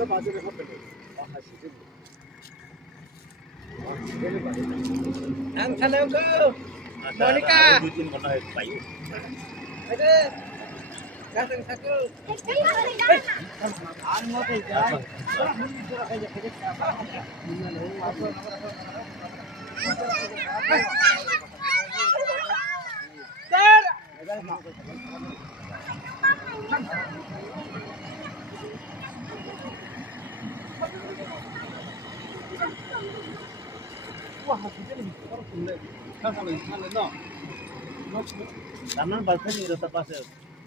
Ang salam ko. Monica. Ada. Datang satu. Taman balkan itu tepat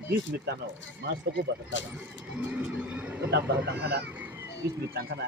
20 menit tanah, mas toko batas taman. Kita tambah tangkana, 20 menit tangkana.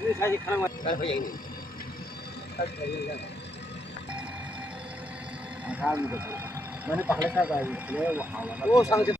Ini saya sekarang kalau kayak ini. Mana pakai saya guys? Oh, sangat